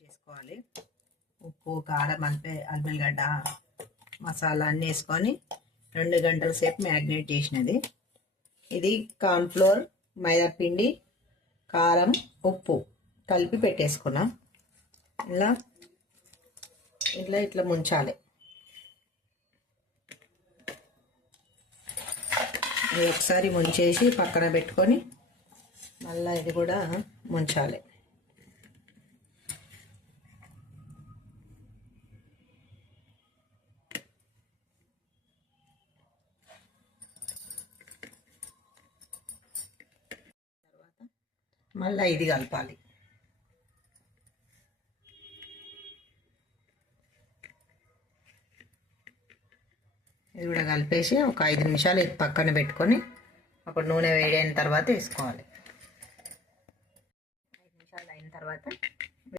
చేసుకోవాలి. ఉప్పు, కారం, అల్లిగడ్డ మసాలా అన్నీ వేసుకొని 2 గంటల సేపు మ్యాగ్నేట్ చేసినది. ఇది కార్న్ఫ్లోర్, మైదా పిండి, కారం, ఉప్పు కలిపి పెట్టేసుకున్నాం. ఇట్లా ముంచాలి. ఇది ఒకసారి ముంచేసి పక్కన పెట్టుకొని మళ్ళీ ఇది కూడా ముంచాలి. తర్వాత మళ్ళీ ఇది కలపాలి. ఇది కూడా కలిపేసి ఒక 5 నిమిషాలు ఇది పక్కన పెట్టుకొని అప్పుడు నూనె వేడైన తర్వాత వేసుకోవాలి. 5 నిమిషాలు అయిన తర్వాత